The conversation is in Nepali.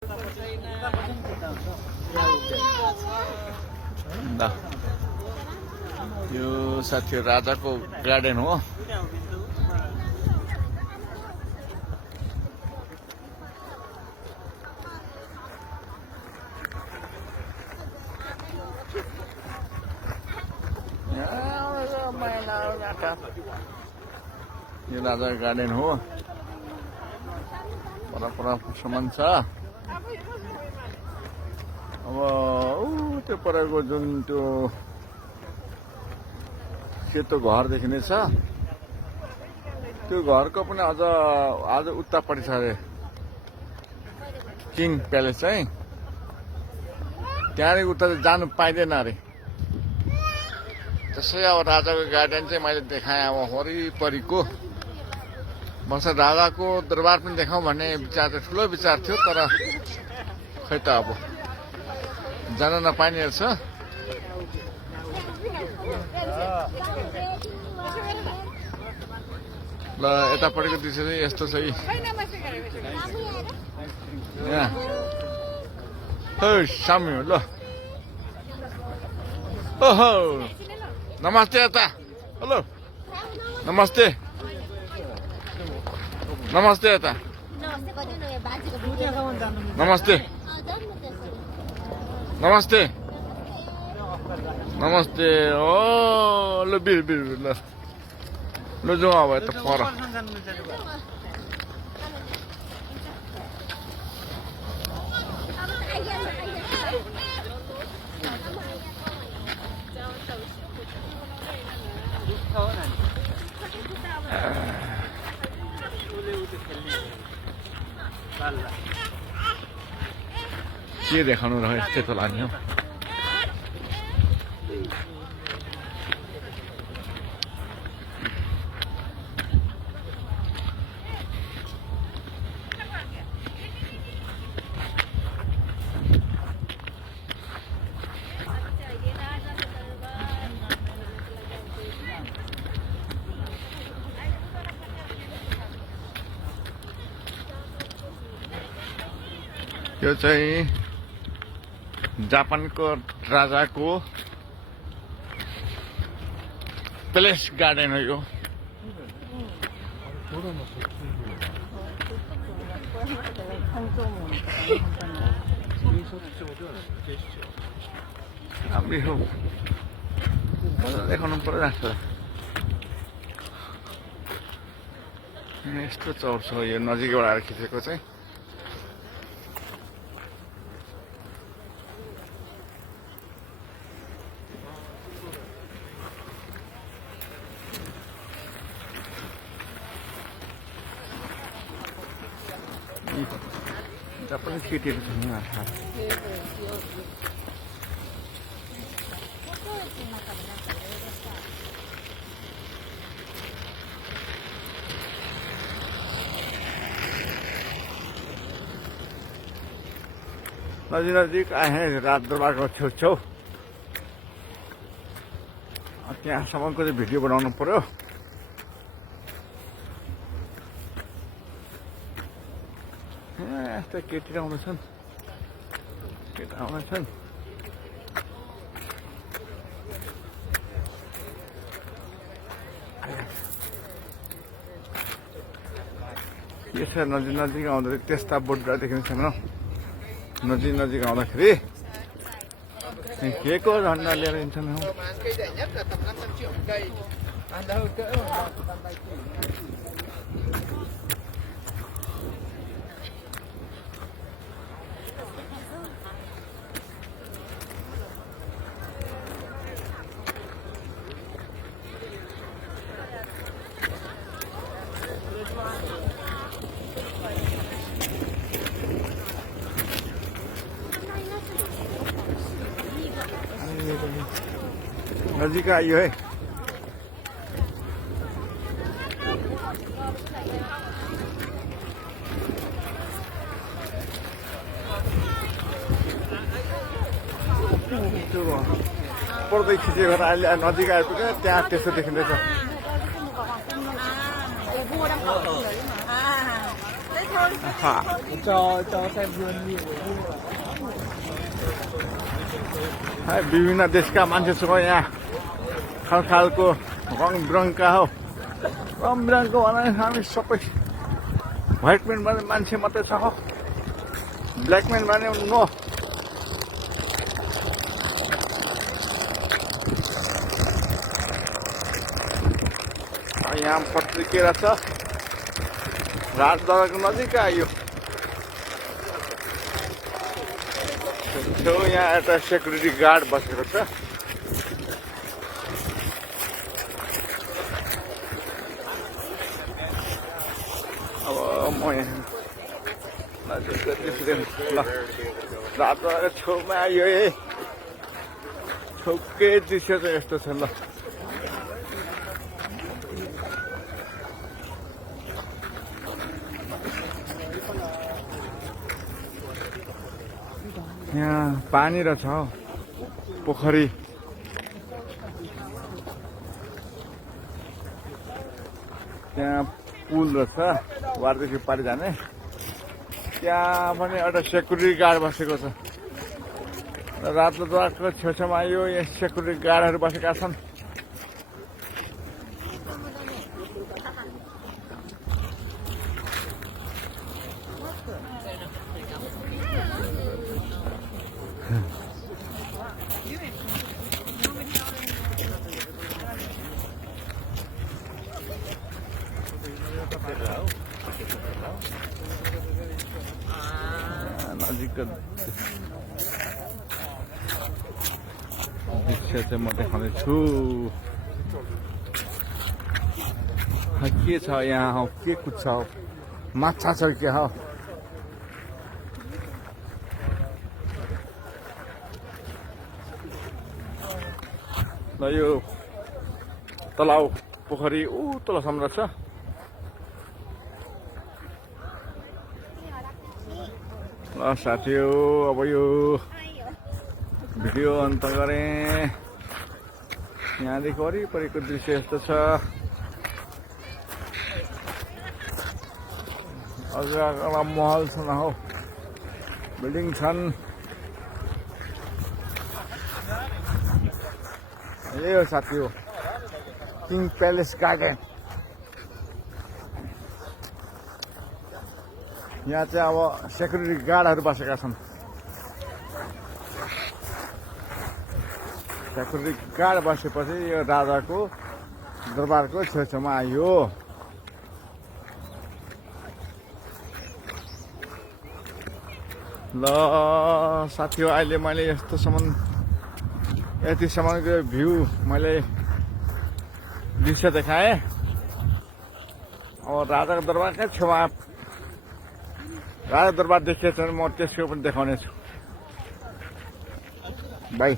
यो साथीहरु राजाको गार्डन हो। यो राजा गार्डन हो। पर सामान छ। अब त्यो परको जुन त्यो सेतो घर देखिने छ, त्यो घरको पनि आज उतापट्टि छ अरे किङ प्यालेस चाहिँ। त्यहाँदेखि उता जानु पाइँदैन अरे। त्यसै अब राजाको गार्डन चाहिँ मैले देखाएँ। अब वरिपरिको मसँग राजाको दरबार पनि देखाउँ भन्ने विचार चाहिँ ठुलो विचार थियो, तर खै त अब जान नपाइने रहेछ। ल यतापट्टिको दृश्य चाहिँ यस्तो छ। यहाँ सामी हो। ल ओहो नमस्ते यता। हेलो नमस्ते नमस्ते यता। नमस्ते नमस्ते नमस्ते। ओ ल बिर बिर ल ल जाउँ अब यता पर। के देखाउनु रह्यो यस्तै त लाग्यो। यो चाहिँ जापानको राजाको प्यालेस गार्डन हो। यो राम्रै हो। देखाउनु परिरहेको छ। यस्तो चौर छ। यो नजिकबाट आएर खिचेको चाहिँ। पनि केटीहरू छन्। नजिक नजिक आए रात दरबारको छेउछेउ। त्यहाँसम्मको चाहिँ भिडियो बनाउनु पर्यो। यस्तो केटी आउँदैछन्। केटा आउँदैछन्। यसो नजिक नजिक आउँदाखेरि त्यस्ता बोटबाट देखिन्छ। नजिक नजिक आउँदाखेरि के को झन्डा लिएर हिँड्छन्। नजिक आइयो है। पर्दै खिचेको अहिले नजिक आइपुग्यो। त्यहाँ त्यसो देखिँदैछ। विभिन्न देशका मान्छेसँग यहाँ खालको रङ बिरङका हो रङ बिरङको भने हामी सबै व्हाइट म्यान भने मान्छे मात्रै छ हो ब्ल्याक म्यान भने नो यहाँ पत्रिकेरा छ राजदरबारको नजिक आयो छेउ यहाँ एउटा सेक्युरिटी गार्ड बसेको छ अब म यहाँ नजिक ल राजदरबारको छेउमा आयो है छेउकै दृश्य चाहिँ यस्तो छ ल यहाँ पानी रहेछ हौ पोखरी त्यहाँ पुल रहेछ वारदेखि पारि जाने त्यहाँ पनि एउटा सेक्युरिटी गार्ड बसेको छ राजदरबारको छेउछाउमा यो यहाँ सेक्युरिटी गार्डहरू बसेका छन् नजिकको दृश्य चाहिँ म देखाउनेछु के छ यहाँ हौ के कुछ हौ माछा छ के हौ ल यो तलाउ पोखरी ऊ तलसम्म रहेछ ल साथी हो अब यो भिडियो अन्त गरेँ यहाँदेखि वरिपरिको दृश्य यस्तो छ अझ महल छन् हौ बिल्डिङ छन् यही हो साथी हो किङ प्यालेस गार्डन यहाँ चाहिँ अब सेक्युरिटी गार्डहरू बसेका छन् सेक्युरिटी गार्ड बसेपछि यो राजाको दरबारको छेउछाउमा आयो ल साथी हो अहिले मैले यतिसम्मको भ्यू मैले दृश्य देखाएँ अब राजाको दरबारकै छेउमा राजा दरबार देखिएछ भने म त्यसको पनि देखाउनेछु बाई